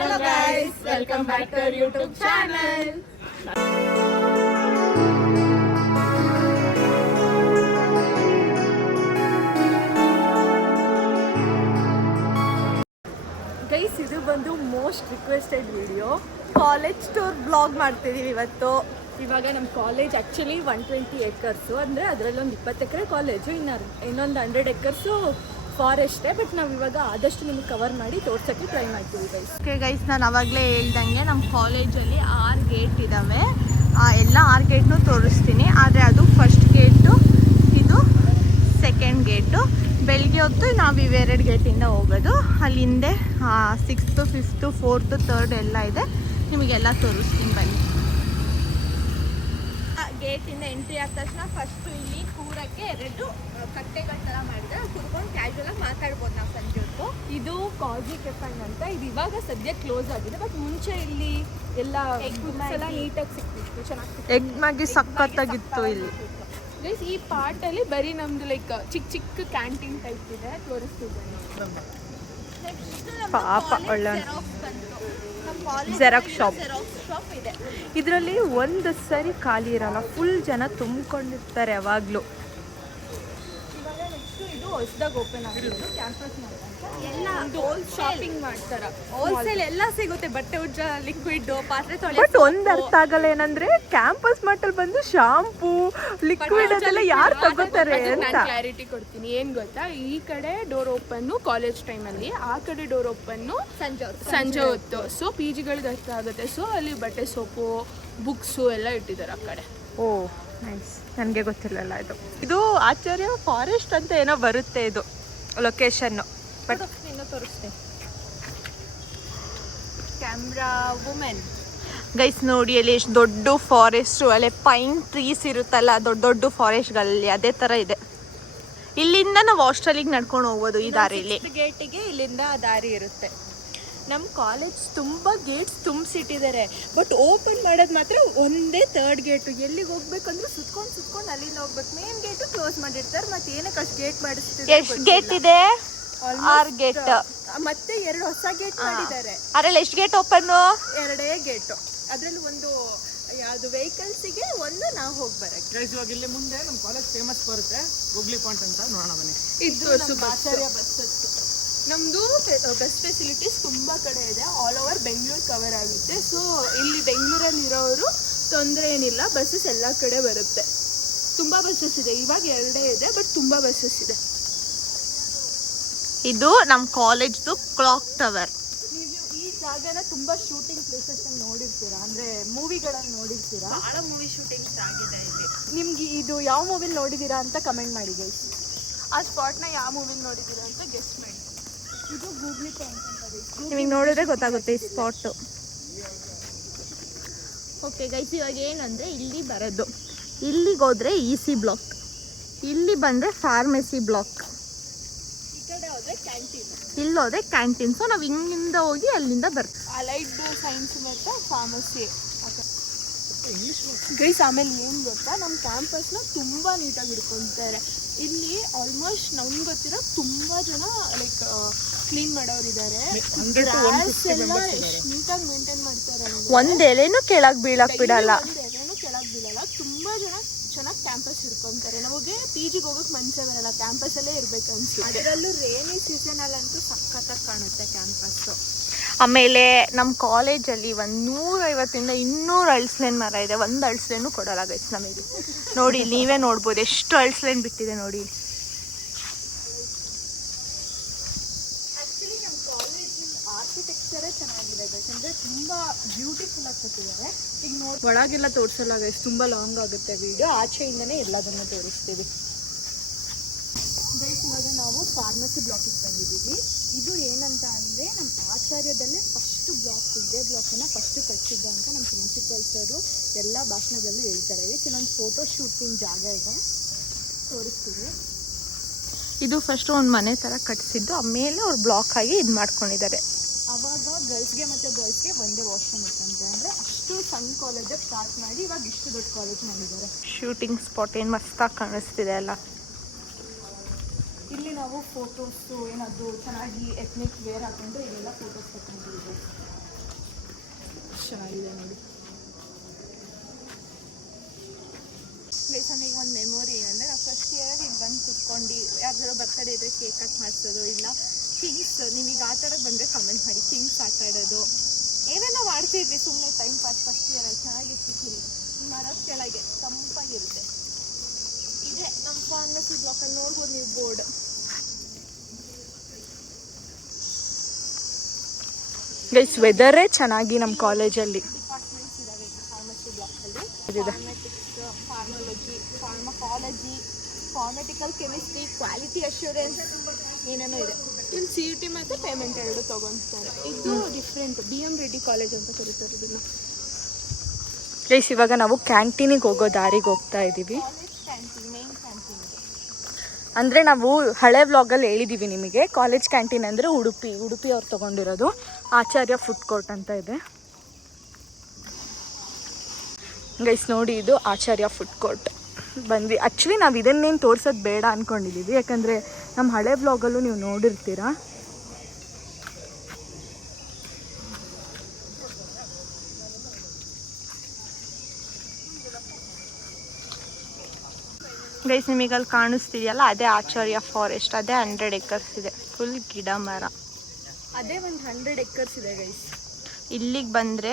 Hello guys, welcome back to our YouTube channel. Guys ಇದು ಬಂದು most requested video college tour blog ಮಾಡ್ತಿದ್ದೀವಿ ಇವತ್ತು. ಇವಾಗ ನಮ್ಮ ಕಾಲೇಜ್ ಆ್ಯಕ್ಚುಲಿ 120 ಎಕರ್ಸು, ಅಂದರೆ ಅದರಲ್ಲಿ ಒಂದು 20 ಎಕರೆ ಕಾಲೇಜು, ಇನ್ನೊಂದು 100 ಎಕರ್ಸು ಫಾರೆಸ್ಟೇ. ಬಟ್ ನಾವು ಇವಾಗ ಆದಷ್ಟು ನಿಮಗೆ ಕವರ್ ಮಾಡಿ ತೋರ್ಸೋಕ್ಕೆ ಟ್ರೈ ಮಾಡ್ತೀವಿ ಗೈಸ್. ಓಕೆ ಗೈಸ್, ನಾನು ಅವಾಗಲೇ ಹೇಳ್ದಂಗೆ ನಮ್ಮ ಕಾಲೇಜಲ್ಲಿ 6 ಗೇಟ್ ಇದ್ದಾವೆ. ಎಲ್ಲ 6 ಗೇಟ್ನೂ ತೋರಿಸ್ತೀನಿ. ಆದರೆ ಅದು ಫಸ್ಟ್ ಗೇಟು, ಇದು ಸೆಕೆಂಡ್ ಗೇಟು. ಬೆಳಗ್ಗೆ ಹೊತ್ತು ನಾವು ಇವೆರಡು ಗೇಟಿಂದ ಹೋಗೋದು. ಅಲ್ಲಿ ಹಿಂದೆ 6th, 5th, 4th, 3rd ಎಲ್ಲ ಇದೆ. ನಿಮಗೆಲ್ಲ ತೋರಿಸ್ತೀನಿ ಬನ್ನಿ. ಗೇಟಿಂದ ಎಂಟ್ರಿ ಆದ ತಕ್ಷಣ ಫಸ್ಟು ಇಲ್ಲಿ ಕೂರಕ್ಕೆ 2 ಕಟ್ಟೆಗಳ ಥರ ಮಾಡಿದ್ರೆ ಕೂರ್ಕೊಂಡು ಕ್ಯಾಶುವಲಾಗಿ ಮಾತಾಡ್ಬೋದು ನಾವು ಸಂಜೆ ಹೊತ್ತು. ಇದು ಕಾಜಿ ಕೆಫನ್ ಅಂತ. ಇದು ಇವಾಗ ಸದ್ಯ ಕ್ಲೋಸ್ ಆಗಿದೆ, ಬಟ್ ಮುಂಚೆ ಇಲ್ಲಿ ಎಲ್ಲ ಎಲ್ಲ ನೀಟಾಗಿ ಸಿಕ್ತಿತ್ತು, ಚೆನ್ನಾಗಿ ಎಗ್ ಮ್ಯಾಗಿ ಸಖತ್ತಾಗಿತ್ತು ಇಲ್ಲಿ. ಗೈಸ್ ಈ ಪಾರ್ಟಲ್ಲಿ ಬರೀ ನಮ್ದು ಲೈಕ್ ಚಿಕ್ಕ ಚಿಕ್ಕ ಕ್ಯಾಂಟೀನ್ ಟೈಪ್ ಇದೆ, ತೋರಿಸ್ತಿದ್ದೇನೆ. ಪಾಪ ಒಳ್ಳೆ ಜೆರಾಕ್ಸ್ ಶಾಪ್ ಇದೆ. ಇದರಲ್ಲಿ ಒಂದು ಸರಿ ಖಾಲಿ ಇರಲ್ಲ, ಫುಲ್ ಜನ ತುಂಬಿಕೊಂಡಿರ್ತಾರೆ ಯಾವಾಗಲೂ. ಇವಾಗ ನೆಕ್ಸ್ಟ್ ಇದು ಹೊಸದಾಗಿ ಓಪನ್ ಆಗಿರೋದು ಕ್ಯಾಂಪಸ್ ಎಲ್ಲ ಶಾಪಿಂಗ್ ಮಾಡ್ತಾರ. ಹೋಲ್ಸೇಲ್ ಎಲ್ಲ ಸಿಗುತ್ತೆ, ಬಟ್ಟೆ ಉಜ್ಜ, ಲಿಕ್ವಿಡ್, ಪಾತ್ರೆ ತೊಳೆ. ಬಟ್ ಒಂದು ಅರ್ಥ ಆಗಲ್ಲ, ಏನಂದ್ರೆ ಕ್ಯಾಂಪಸ್ ಮಟ್ಟಲ್ಲಿ ಬಂದು ಶಾಂಪೂ, ಲಿಕ್ವಿಡ್ ಅದೆಲ್ಲ ಯಾರು ತಗೋತಾರೆ ಅಂತ ಕ್ಲಾರಿಟಿ ಕೊಡ್ತೀನಿ. ಏನ್ ಗೊತ್ತಾ, ಈ ಕಡೆ ಡೋರ್ ಓಪನ್ ಕಾಲೇಜ್ ಟೈಮಲ್ಲಿ, ಆ ಕಡೆ ಡೋರ್ ಓಪನ್ ಸಂಜೆ ಹೊತ್ತು. ಸೊ ಪಿ ಜಿಗಳಿಗೆ ಅರ್ಥ ಆಗುತ್ತೆ. ಸೊ ಅಲ್ಲಿ ಬಟ್ಟೆ ಸೋಪು, ಬುಕ್ಸು ಎಲ್ಲ ಇಟ್ಟಿದ್ದಾರೆ ಆ ಕಡೆ. ಓ ನೈಸ್, ನನಗೆ ಗೊತ್ತಿರಲಿಲ್ಲ ಇದು. ಇದು ಆಚಾರ್ಯ ಫಾರೆಸ್ಟ್ ಅಂತ ಏನೋ ಬರುತ್ತೆ ಇದು ಲೊಕೇಶನ್ನು. ಬಟ್ ಇನ್ನೂ ತೋರಿಸ್ತೀನಿ. Camera women. ಗೈಸ್ ನೋಡಿ, ಅಲ್ಲಿ ಎಷ್ಟು ದೊಡ್ಡ ಫಾರೆಸ್ಟು, ಅಲ್ಲಿ ಪೈನ್ ಟ್ರೀಸ್ ಇರುತ್ತಲ್ಲ, ದೊಡ್ಡ ದೊಡ್ಡ ಫಾರೆಸ್ಟ್ಗಳಲ್ಲಿ ಅದೇ ಥರ ಇದೆ. ಇಲ್ಲಿಂದ ನಾವು ಹಾಸ್ಟೆಲಿಗೆ ನಡ್ಕೊಂಡು ಹೋಗ್ಬೋದು ಈ ದಾರಿಲಿ. ಗೇಟಿಗೆ ಇಲ್ಲಿಂದ ದಾರಿ ಇರುತ್ತೆ. ನಮ್ಮ ಕಾಲೇಜ್ ತುಂಬ ಗೇಟ್ಸ್ ತುಂಬಿಸಿಟ್ಟಿದ್ದಾರೆ, ಬಟ್ ಓಪನ್ ಮಾಡೋದು ಮಾತ್ರ ಒಂದೇ 3rd ಗೇಟು. ಎಲ್ಲಿಗೆ ಹೋಗ್ಬೇಕಂದ್ರೆ ಸುತ್ಕೊಂಡು ಅಲ್ಲಿಂದ ಹೋಗ್ಬೇಕು. ಮೇನ್ ಗೇಟು ಕ್ಲೋಸ್ ಮಾಡಿರ್ತಾರೆ, ಮತ್ತೆ ಏನಕ್ಕೆ ಅಷ್ಟು ಗೇಟ್ ಮಾಡಿಸ್ತಿದ್ದಾರೆ. ಎಷ್ಟು ಗೇಟ್ ಇದೆ? 6 ಗೇಟ್. ಮತ್ತೆ 2 ಹೊಸ ಗೇಟ್ ಮಾಡಿದ್ದಾರೆ. ಅದರಲ್ಲಿ ಎಷ್ಟು ಗೇಟ್ ಓಪನ್? 2 ಗೇಟು. ಅದರಲ್ಲಿ ಒಂದು ಯಾವುದು ವೆಹಿಕಲ್ಸಿಗೆ, ಒಂದು ನಾವು ಹೋಗಿ ಬರಕ್ಕೆ. ಗೈಸ್ ಇವಾಗ ಇಲ್ಲಿ ಮುಂದೆ ನಮ್ಮ ಕಾಲೇಜ್ ಫೇಮಸ್ ಬರುತ್ತೆ, ಗುಗ್ಲಿ ಪಾಯಿಂಟ್ ಅಂತ, ನೋಡೋಣ ಬನ್ನಿ. ಇದು ಆಚಾರ್ಯ ಬಸ್ಸಸ್. ನಮ್ಮದು ಬಸ್ ಫೆಸಿಲಿಟೀಸ್ ತುಂಬ ಕಡೆ ಇದೆ, ಆಲ್ ಓವರ್ ಬೆಂಗಳೂರು ಕವರ್ ಆಗುತ್ತೆ. ಸೊ ಇಲ್ಲಿ ಬೆಂಗಳೂರಲ್ಲಿ ಇರೋರು ತೊಂದರೆ ಏನಿಲ್ಲ, ಬಸ್ಸಸ್ ಎಲ್ಲ ಕಡೆ ಬರುತ್ತೆ. ತುಂಬ ಬಸ್ಸಸ್ ಇದೆ, ಇವಾಗ 2 ಇದೆ, ಬಟ್ ತುಂಬ ಬಸ್ಸಸ್ ಇದೆ. ಇದು ನಮ್ಮ ಕಾಲೇಜ್ದು ಕ್ಲಾಕ್ ಟವರ್. ನೀವು ಈ ಜಾಗನ ತುಂಬ ಶೂಟಿಂಗ್ ಪ್ಲೇಸಸ್ ನೋಡಿರ್ತೀರಾ, ಅಂದರೆ ಮೂವಿಗಳನ್ನು ನೋಡಿರ್ತೀರಾ. ಭಾಳ ಮೂವಿ ಶೂಟಿಂಗ್ಸ್ ಆಗಿದೆ ಇಲ್ಲಿ. ನಿಮ್ಗೆ ಇದು ಯಾವ ಮೂವಿಲಿ ನೋಡಿದ್ದೀರಾ ಅಂತ ಕಮೆಂಟ್ ಮಾಡಿ ಗೈಸ್. ಆ ಸ್ಪಾಟ್ನ ಯಾವ ಮೂವಿಲಿ ನೋಡಿದ್ದೀರಾ ಅಂತ ಗೆಸ್ಟ್ ಮಾಡಿ. ಇದು ಗೂಗ್ಲಿ ಪಾಯಿಂಟ್ ಅಂತ, ನಿಮಗೆ ನೋಡಿದ್ರೆ ಗೊತ್ತಾಗುತ್ತೆ ಈ ಸ್ಪಾಟು. ಓಕೆ ಗೈಸ್, ಇವಾಗ ಏನಂದರೆ ಇಲ್ಲಿ ಬರೋದು, ಇಲ್ಲಿಗೆ ಹೋದರೆ EC ಬ್ಲಾಕ್, ಇಲ್ಲಿ ಬಂದರೆ ಫಾರ್ಮಸಿ ಬ್ಲಾಕ್, ಈ ಕಡೆ ಹೋದರೆ ಕ್ಯಾಂಟೀನ್, ಇಲ್ಲಿ ಹೋದರೆ ಕ್ಯಾಂಟೀನ್. ಸೊ ನಾವು ಹಿಂಗಿಂದ ಹೋಗಿ ಅಲ್ಲಿಂದ ಬರ್ತೀವಿ. ಅಲೈಡ್ ಸೈನ್ಸ್ ಮತ್ತು ಫಾರ್ಮಸಿ ಗೈಸ್. ಆಮೇಲೆ ಏನು ಗೊತ್ತಾ, ನಮ್ಮ ಕ್ಯಾಂಪಸ್ನ ತುಂಬ ನೀಟಾಗಿ ಇಟ್ಕೊತಾರೆ. ಇಲ್ಲಿ ಆಲ್ಮೋಸ್ಟ್ ನಮ್ಗೆ ಗೊತ್ತಿರೋ ತುಂಬ ಜನ ಲೈಕ್ ಕ್ಲೀನ್ ಮಾಡೋರಿದ್ದಾರೆ. ಗ್ರಾಸ್ ಎಲ್ಲ ಎಷ್ಟು ನೀಟಾಗಿ ಮೇಂಟೈನ್ ಮಾಡ್ತಾರೆ. ಒಂದು ಎಲೆನೂ ಕೆಳಗೆ ಬೀಳಕ್ಕೆ ಬಿಡಲ್ಲ, ತುಂಬ ಜನ ಚೆನ್ನಾಗಿ ಕ್ಯಾಂಪಸ್ ಹಿಡ್ಕೊತಾರೆ. ನಮಗೆ PGಗೆ ಹೋಗೋಕೆ ಮನಸ್ಸೇ ಬರಲ್ಲ, ಕ್ಯಾಂಪಸ್ಸಲ್ಲೇ ಇರ್ಬೇಕು ಅನ್ಸುತ್ತೆ. ಅದರಲ್ಲೂ ರೇನಿ ಸೀಸನಲ್ಲಂತೂ ಸಖತ್ತಾಗಿ ಕಾಣುತ್ತೆ ಕ್ಯಾಂಪಸ್ಸು. ಆಮೇಲೆ ನಮ್ಮ ಕಾಲೇಜಲ್ಲಿ 150 200 ಅಳ್ಸ್ಲೇನ್ ಮರ ಇದೆ. ಒಂದು ಅಳ್ಸ್ಲೇನು ಕೊಡಲ್ಲ ಗೈಸ್ ನಮಗೆ. ನೋಡಿ ನೀವೇ ನೋಡ್ಬೋದು ಎಷ್ಟು ಅಳ್ಸ್ಲೇನ್ ಬಿಟ್ಟಿದೆ ನೋಡಿ. ಆ್ಯಕ್ಚುಲಿ ನಮ್ಮ ಕಾಲೇಜಿನ ಆರ್ಕಿಟೆಕ್ಚರೇ ಚೆನ್ನಾಗಿದೆ ಗೈಸ್, ಅಂದರೆ ತುಂಬ ಬ್ಯೂಟಿಫುಲ್ ಆಗಿ ಕಟ್ಟಿದ್ದಾರೆ. ಈಗ ನೋಡಿ ಒಳಗೆಲ್ಲ ತೋರಿಸಲ್ಲ ಗೈಸ್, ತುಂಬ ಲಾಂಗ್ ಆಗುತ್ತೆ ವಿಡಿಯೋ. ಆಚೆಯಿಂದನೇ ಎಲ್ಲದನ್ನು ತೋರಿಸ್ತೀವಿ ಗೈಸ್. ಇವಾಗ ನಾವು ಫಾರ್ಮಸಿ ಬ್ಲಾಕಿಗೆ ಬಂದಿದ್ದೀವಿ. ಇದು ಏನಂತ ಅಂದರೆ ನಮ್ಮ ಆಚಾರ್ಯದಲ್ಲೇ ಫಸ್ಟ್ ಬ್ಲಾಕ್, ಇದೇ ಬ್ಲಾಕನ್ನು ಫಸ್ಟು ಕಟ್ಟಿದ್ದ ಅಂತ ನಮ್ಮ ಪ್ರಿನ್ಸಿಪಲ್ ಸರು ಎಲ್ಲ ಭಾಷಣದಲ್ಲೂ ಹೇಳ್ತಾರೆ. ಇನ್ನೊಂದು ಫೋಟೋ ಶೂಟಿಂಗ್ ಜಾಗ ಇದೆ, ತೋರಿಸ್ತೀವಿ. ಇದು ಫಸ್ಟು ಒಂದು ಮನೆ ಥರ ಕಟ್ಟಿಸಿದ್ದು, ಆಮೇಲೆ ಅವ್ರು ಬ್ಲಾಕ್ ಆಗಿ ಇದು ಮಾಡ್ಕೊಂಡಿದ್ದಾರೆ. ಆವಾಗ ಗರ್ಲ್ಸ್ಗೆ ಮತ್ತು ಬಾಯ್ಸ್ಗೆ ಒಂದೇ ವಾಶ್ರೂಮ್ ಇತ್ತಂತೆ. ಅಂದರೆ ಅಷ್ಟು ಸಣ್ಣ ಕಾಲೇಜಾಗಿ ಸ್ಟಾರ್ಟ್ ಮಾಡಿ ಇವಾಗ ಇಷ್ಟು ದೊಡ್ಡ ಕಾಲೇಜ್ ಮಾಡಿದ್ದಾರೆ. ಶೂಟಿಂಗ್ ಸ್ಪಾಟ್ ಏನು ಮಸ್ತಾಗಿ ಕಾಣಿಸ್ತಿದೆ ಅಲ್ಲ. ಇಲ್ಲಿ ನಾವು ಫೋಟೋಸು ಏನಾದರೂ ಚೆನ್ನಾಗಿ ಎತ್ನಿಕ್ ವೇರ್ ಹಾಕೊಂಡು ಇಲ್ಲೆಲ್ಲ ಫೋಟೋಸ್ ತಗೊಂಡಿದ್ದೀವಿ. ಚೆನ್ನಾಗಿದೆ ನೋಡಿ. ಈಗ ಒಂದು ಮೆಮೊರಿ ಏನಂದರೆ ನಾವು ಫಸ್ಟ್ ಇಯರ್ ಇಲ್ಲಿ ಬಂದು ಕುತ್ಕೊಂಡು ಯಾವ್ದಾದ್ರು ಬರ್ತಡೇ ಇದ್ರೆ ಕೇಕ್ ಕಟ್ ಮಾಡಿಸೋದು, ಇಲ್ಲ ಕಿಂಗ್ಸ್, ನೀವೀಗ ಆಟ ಆಡೋಕ್ಕೆ ಬಂದರೆ ಕಮೆಂಟ್ ಮಾಡಿ, ಕಿಂಗ್ಸ್ ಆಟ ಆಡೋದು ಏನೇನೋ ಮಾಡ್ತಿದ್ವಿ ಸುಮ್ಮನೆ ಟೈಮ್ ಪಾಸ್. ಫಸ್ಟ್ ಇಯರಲ್ಲಿ ಚೆನ್ನಾಗಿರ್ತಿತ್ತು. ಮರದ ಕೆಳಗೆ ತಂಪಾಗಿರುತ್ತೆ. ಇದೆ ನಮ್ಮ ಫಾರ್ಮಸಿ ಬ್ಲಾಕಲ್ಲಿ ನೋಡ್ಬೋದು ನೀವು ಬೋರ್ಡ್. ಗೈಸ್ ವೆದರೇ ಚೆನ್ನಾಗಿ ನಮ್ಮ ಕಾಲೇಜಲ್ಲಿ. ಡಿಪಾರ್ಟ್ಮೆಂಟ್ಸ್ ಇದ್ದಾವೆ ಫಾರ್ಮಸಿ ಬ್ಲಾಕಲ್ಲಿ. Pharmaceutics, pharmacology, pharmacology, pharmaceutical chemistry, quality assurance ಏನೇನೋ ಇದೆ. ಇಲ್ಲಿ CET ಮತ್ತು ಪೇಮೆಂಟ್ ಎರಡು ತೊಗೊತಾರೆ. ಇದು ಡಿಫ್ರೆಂಟ್. BM ರೆಡ್ಡಿ ಕಾಲೇಜ್ ಅಂತ ಕರೀತಾರೆ ಇದನ್ನು. ಗೈಸ್ ಇವಾಗ ನಾವು ಕ್ಯಾಂಟೀನಿಗೆ ಹೋಗೋ ದಾರಿಗೆ ಹೋಗ್ತಾ ಇದ್ದೀವಿ. ಅಂದರೆ ನಾವು ಹಳೆ ವ್ಲಾಗಲ್ಲಿ ಹೇಳಿದ್ದೀವಿ ನಿಮಗೆ, ಕಾಲೇಜ್ ಕ್ಯಾಂಟೀನ್ ಅಂದರೆ ಉಡುಪಿ ಅವ್ರು ತೊಗೊಂಡಿರೋದು. ಆಚಾರ್ಯ ಫುಡ್ ಕೋರ್ಟ್ ಅಂತ ಇದೆ ಗೈಸ್. ನೋಡಿ ಇದು ಆಚಾರ್ಯ ಫುಡ್ ಕೋರ್ಟ್ ಬಂದ್ವಿ. ಆ್ಯಕ್ಚುಲಿ ನಾವು ಇದನ್ನೇನು ತೋರ್ಸೋದು ಬೇಡ ಅಂದ್ಕೊಂಡಿದ್ದೀವಿ, ಯಾಕಂದರೆ ನಮ್ಮ ಹಳೆ ವ್ಲಾಗಲ್ಲೂ ನೀವು ನೋಡಿರ್ತೀರ. ಗೈಸ್ ನಿಮಗಲ್ಲಿ ಕಾಣಿಸ್ತಿದೆಯಲ್ಲ, ಅದೇ ಆಚಾರ್ಯ ಫಾರೆಸ್ಟ್. ಅದೇ 100 acres ಇದೆ, ಫುಲ್ ಗಿಡ ಮರ. ಅದೇ ಒಂದು 100 acres ಇದೆ ಗೈಸ್. ಇಲ್ಲಿಗೆ ಬಂದರೆ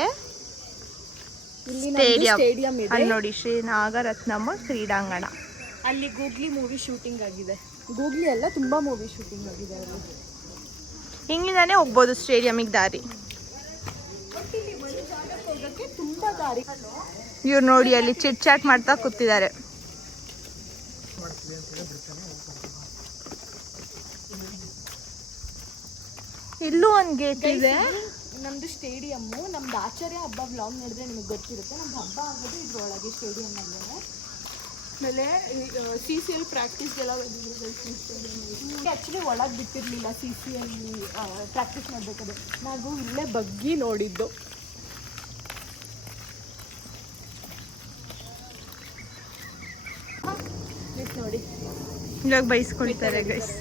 ಸ್ಟೇಡಿಯಂ ಇದೆ. ಅಲ್ಲಿ ನೋಡಿ ಶ್ರೀ ನಾಗರತ್ನಮ್ಮ ಕ್ರೀಡಾಂಗಣ. ಅಲ್ಲಿ ಗೂಗ್ಲಿ ಮೂವಿ ಶೂಟಿಂಗ್ ಆಗಿದೆ. ಗೂಗ್ಲಿ ಎಲ್ಲ ತುಂಬ ಮೂವಿ ಶೂಟಿಂಗ್ ಆಗಿದೆ ಅಲ್ಲಿ. ಹಿಂಗಿಂದಾನೆ ಹೋಗ್ಬೋದು ಸ್ಟೇಡಿಯಮಿಗೆ ದಾರಿ. ಹೋಗೋಕ್ಕೆ ತುಂಬ ದಾರಿ. ಇವ್ರು ನೋಡಿ ಅಲ್ಲಿ ಚಿಟ್ ಚಾಟ್ ಮಾಡ್ತಾ ಕೂತಿದ್ದಾರೆ. ಇಲ್ಲೂ ಒಂದು ಗೇಟ್ ಇದೆ. ನಮ್ಮದು ಸ್ಟೇಡಿಯಮ್ಮು. ನಮ್ದು ಆಚಾರ್ಯ ಹಬ್ಬ ವ್ಲಾಗ್ ನೋಡಿದ್ರೆ ನಿಮಗೆ ಗೊತ್ತಿರುತ್ತೆ. ನಮ್ದು ಹಬ್ಬ ಆಗೋದು ಇದ್ರೊಳಗೆ ಸ್ಟೇಡಿಯಂ ಅಲ್ಲೇ. ಆಮೇಲೆ CCL ಪ್ರಾಕ್ಟೀಸ್ಗೆಲ್ಲ ಬಂದಿದ್ದೀವಿ. ಆ್ಯಕ್ಚುಲಿ ಒಳಗೆ ಬಿಟ್ಟಿರಲಿಲ್ಲ CCL ಪ್ರಾಕ್ಟೀಸ್ ಮಾಡಬೇಕಾದ್ರೆ. ನಾವು ಇಲ್ಲೇ ಬಗ್ಗಿ ನೋಡಿದ್ದು. ನೋಡಿ ಇವಾಗ ಬೈಸ್ಕೊಳ್ತಾರೆ ಗೈಸ್.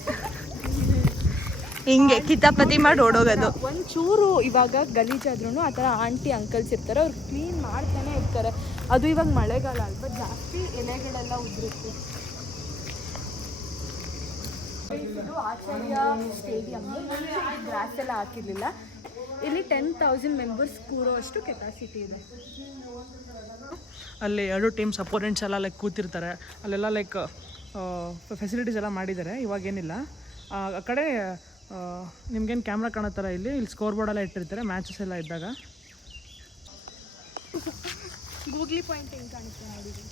ಹಿಂಗೆ ಕಿತಾಪತಿ ಮಾಡಿ ಓಡೋಗೋದು. ಒಂಚೂರು ಇವಾಗ ಗಲೀಜಾದ್ರೂ ಆ ಥರ ಆಂಟಿ ಅಂಕಲ್ಸ್ ಇರ್ತಾರೆ, ಅವ್ರು ಕ್ಲೀನ್ ಮಾಡ್ತಾನೆ ಇರ್ತಾರೆ. ಅದು ಇವಾಗ ಮಳೆಗಾಲ ಅಲ್ವಾ, ಜಾಸ್ತಿ ಎಲೆಗಳೆಲ್ಲ ಉದುರುತ್ತೆ. ಇದು ಆಚಾರ್ಯ ಸ್ಟೇಡಿಯಮ್. ಗ್ರಾಸ್ ಎಲ್ಲ ಹಾಕಿರಲಿಲ್ಲ. ಇಲ್ಲಿ 10,000 ಮೆಂಬರ್ಸ್ ಕೂರೋ ಅಷ್ಟು ಕೆಪಾಸಿಟಿ ಇದೆ. ಅಲ್ಲಿ 2 ಟೀಮ್ಸ್ ಅಪೋನೆಂಟ್ಸ್ ಎಲ್ಲ ಲೈಕ್ ಕೂತಿರ್ತಾರೆ. ಅಲ್ಲೆಲ್ಲ ಲೈಕ್ ಫೆಸಿಲಿಟೀಸ್ ಎಲ್ಲ ಮಾಡಿದ್ದಾರೆ. ಇವಾಗೇನಿಲ್ಲ. ಆ ಕಡೆ ನಿಮ್ಗೇನು ಕ್ಯಾಮ್ರಾ ಕಾಣೋ ಥರ ಇಲ್ಲಿ ಸ್ಕೋರ್ ಬೋರ್ಡ್ ಎಲ್ಲ ಇಟ್ಟಿರ್ತಾರೆ ಮ್ಯಾಚಸ್ ಎಲ್ಲ ಇದ್ದಾಗ. ಗೂಗ್ಲಿ ಪಾಯಿಂಟ್ ಹೆಂಗೆ ಕಾಣುತ್ತೆ ನೋಡಿದ್ವಿ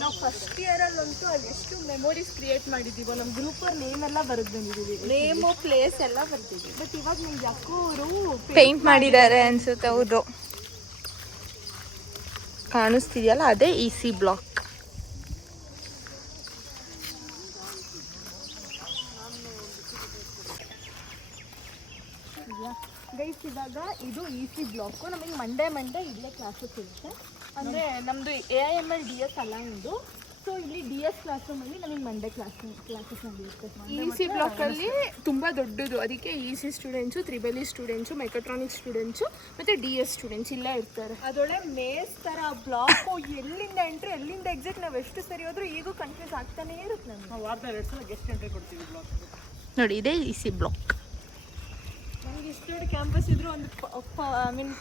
ನಾವು ಫಸ್ಟ್ ಇಯರಲ್ಲಂತೂ. ಅಲ್ಲಿ ಎಷ್ಟು ಮೆಮೊರೀಸ್ ಕ್ರಿಯೇಟ್ ಮಾಡಿದ್ದೀವೋ. ನಮ್ಮ ಗ್ರೂಪರ್ ನೇಮ್ ಎಲ್ಲ ಬರೆದು ಬಂದಿದ್ದೀವಿ, ನೇಮು ಪ್ಲೇಸ್ ಎಲ್ಲ ಬರ್ತಿದ್ವಿ. ಬಟ್ ಇವಾಗ ನಮ್ಗೆ ಯಾಕೋ ಅವರು ಪೇಂಟ್ ಮಾಡಿದ್ದಾರೆ ಅನ್ಸುತ್ತೆ. ಹೌದು, ಕಾಣಿಸ್ತಿದೆಯಲ್ಲ ಅದೇ EC ಬ್ಲಾಕ್. ಗೈಸ್ ಇವಾಗ ಇದು EC ಬ್ಲಾಕು. ನಮಗೆ ಮಂಡೇ ಇಲ್ಲೇ ಕ್ಲಾಸಸ್ ಇರುತ್ತೆ. ಅಂದರೆ ನಮ್ಮದು AIML DS ಅಲ್ಲ ಇದು. ಸೊ ಇಲ್ಲಿ DS ಕ್ಲಾಸ್ ರೂಮಲ್ಲಿ ನಮಗೆ ಮಂಡೇ ಕ್ಲಾಸಸ್ ನಡೆಯುತ್ತೆ. EC ಬ್ಲಾಕಲ್ಲಿ ತುಂಬ ದೊಡ್ಡದು. ಅದಕ್ಕೆ EC students, ತ್ರಿಬಲಿ students, mechatronics students ಮತ್ತು DS ಸ್ಟೂಡೆಂಟ್ಸ್ ಇಲ್ಲೇ ಇರ್ತಾರೆ. ಅದೊಳ್ಳೆ ಮೇಸ್ ಥರ ಬ್ಲಾಕು. ಎಲ್ಲಿಂದ ಎಂಟ್ರಿ ಎಲ್ಲಿಂದ ಎಕ್ಸಿಟ್ ನಾವು ಎಷ್ಟು ಸರಿ ಹೋದರೂ ಈಗೂ ಕನ್ಫ್ಯೂಸ್ ಆಗ್ತಾನೇ ಇರುತ್ತೆ ನಮಗೆ. ನಾವು ವಾರದಲ್ಲಿ 2 ಸಲ ಗೆಸ್ಟ್ ಎಂಟ್ರಿ ಕೊಡ್ತೀವಿ ಬ್ಲಾಕ್. ನೋಡಿ ಇದೇ EC ಬ್ಲಾಕ್. ನಮಗೆ ಇಷ್ಟು ದೊಡ್ಡ ಕ್ಯಾಂಪಸ್ ಇದ್ರೂ ಒಂದು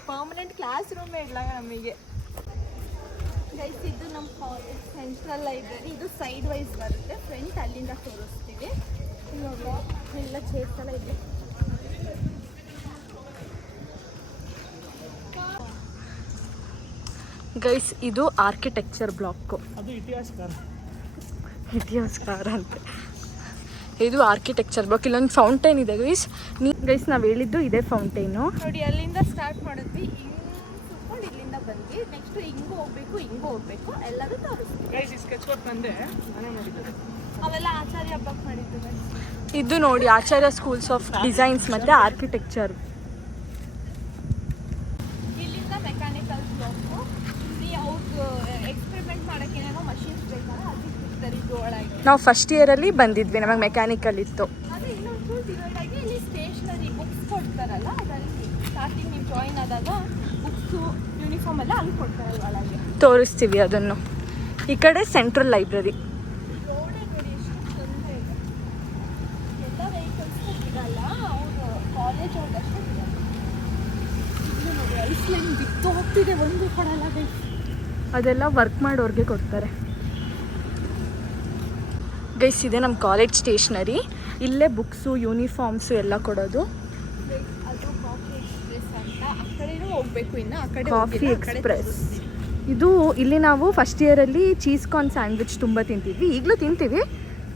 ಪರ್ಮನೆಂಟ್ ಕ್ಲಾಸ್ ರೂಮೇ ಇಲ್ಲ ನಮಗೆ. ಗೈಸ್ ಇದು ನಮ್ಮ ಕಾಲೇಜ್ ಸೆಂಟ್ರಲ್ ಲೈಬ್ರರಿ. ಇದು ಸೈಡ್ ವೈಸ್ ಬರುತ್ತೆ. ಫ್ರಂಟ್ ಅಲ್ಲಿಂದ ತೋರಿಸ್ತೀವಿ. ಇವಾಗ ಎಲ್ಲ ಚೇರ್ಸ್ ಎಲ್ಲ ಇದೆ. ಗೈಸ್ ಇದು ಆರ್ಕಿಟೆಕ್ಚರ್ ಬ್ಲಾಕು. ಅದು ಇತಿಹಾಸಕಾರ ಅಂತ. ಇದು ಆರ್ಕಿಟೆಕ್ಚರ್ ಬ್ಲಾಕ್. ಇಲ್ಲೊಂದು ಫೌಂಟೇನ್ ಇದೆ ಗೈಸ್. ಗೈಸ್ ನಾವು ಹೇಳಿದ್ದು ಇದೇ ಫೌಂಟೇನು. ನೋಡಿ ಅಲ್ಲಿಂದ ಸ್ಟಾರ್ಟ್ ಮಾಡಿದ್ವಿ, ಹಿಂಗೆ ಸುತ್ಕೊಂಡು ಇಲ್ಲಿಂದ ಬಂದ್ವಿ. ನೆಕ್ಸ್ಟ್ ಹಿಂಗೂ ಹೋಗ್ಬೇಕು ಎಲ್ಲರೂ ತೋರಿಸ್ತೀವಿ. ಸ್ಕೆಚ್ ವರ್ಕ್ ತಂದೆ ನಾನೇ ಮಾಡಿದ್ದೆ. ಅವೆಲ್ಲ ಆಚಾರ್ಯ ಹಬ್ಬಕ್ಕೆ ಮಾಡಿದ್ದು. ಇದು ನೋಡಿ ಆಚಾರ್ಯ ಸ್ಕೂಲ್ಸ್ ಆಫ್ ಡಿಸೈನ್ಸ್ ಮತ್ತು ಆರ್ಕಿಟೆಕ್ಚರ್. ಇಲ್ಲಿಂದ ಮೆಕ್ಯಾನಿಕಲ್ ಬ್ಲಾಕು. ಅವ್ರು ಎಕ್ಸ್ಪೆರಿಮೆಂಟ್ ಮಾಡೋಕ್ಕೆ ಏನೇನೋ ಮಷೀನ್ಸ್ ಬೇಕಲ್ಲ, ಅದಕ್ಕೆ ಇದು ಒಳಗೆ. ನಾವು ಫಸ್ಟ್ ಇಯರಲ್ಲಿ ಬಂದಿದ್ವಿ, ನಮಗೆ ಮೆಕ್ಯಾನಿಕಲ್ ಇತ್ತು. ಅದೇ ಇನ್ನೊಂದು ಡಿವೈಡ್ ಆಗಿ ಇಲ್ಲಿ ಸ್ಟೇಷನರಿ ಬುಕ್ಸ್ ಕೊಡ್ತಾರಲ್ಲ, ಅದರಲ್ಲಿ ಸ್ಟಾರ್ಟಿಂಗ್ ನೀವು ಜಾಯಿನ್ ಆದ ಆದಾಗ ಬುಕ್ಸು ಯೂನಿಫಾರ್ಮ್ ಎಲ್ಲ ಅಲ್ಲಿ ಕೊಡ್ತಾರೆ ಒಳಗೆ. ತೋರಿಸ್ತೀವಿ ಅದನ್ನು. ಈ ಕಡೆ ಸೆಂಟ್ರಲ್ ಲೈಬ್ರರಿ. ರೋಡೇ ನೋಡಿ ಎಷ್ಟು ತೊಂದರೆ ಇದೆ. ಎಲ್ಲ ವೆಹಿಕಲ್ಸ್ ಇರಲ್ಲ, ಅವರು ಕಾಲೇಜ್ ಅವ್ರದ್ದಷ್ಟೇ ಇರಲ್ಲ. ಇಲ್ಲಿ ನೋಡಿ ಐಸ್ಲೈನ್ ಬಿತ್ತು ಹೋಗ್ತಿದೆ, ಒಂದು ಕೊಡಲ್ಲ ಗೈಸ್. ಅದೆಲ್ಲ ವರ್ಕ್ ಮಾಡೋರಿಗೆ ಕೊಡ್ತಾರೆ ಗೈಸ್. ಇದೆ ನಮ್ಮ ಕಾಲೇಜ್ ಸ್ಟೇಷ್ನರಿ. ಇಲ್ಲೇ ಬುಕ್ಸು ಯೂನಿಫಾರ್ಮ್ಸು ಎಲ್ಲ ಕೊಡೋದು. ಅದು ಕಾಫಿ ಎಕ್ಸ್ಪ್ರೆಸ್ ಅಂತ, ಆ ಕಡೆನೂ ಹೋಗ್ಬೇಕು. ಇನ್ನು ಆ ಕಡೆ ಕಾಫಿ ಎಕ್ಸ್ಪ್ರೆಸ್. ಇದು ಇಲ್ಲಿ ನಾವು ಫಸ್ಟ್ ಇಯರಲ್ಲಿ ಚೀಸ್ ಕಾರ್ನ್ ಸ್ಯಾಂಡ್ವಿಚ್ ತುಂಬ ತಿಂತಿದ್ವಿ, ಈಗಲೂ ತಿಂತೀವಿ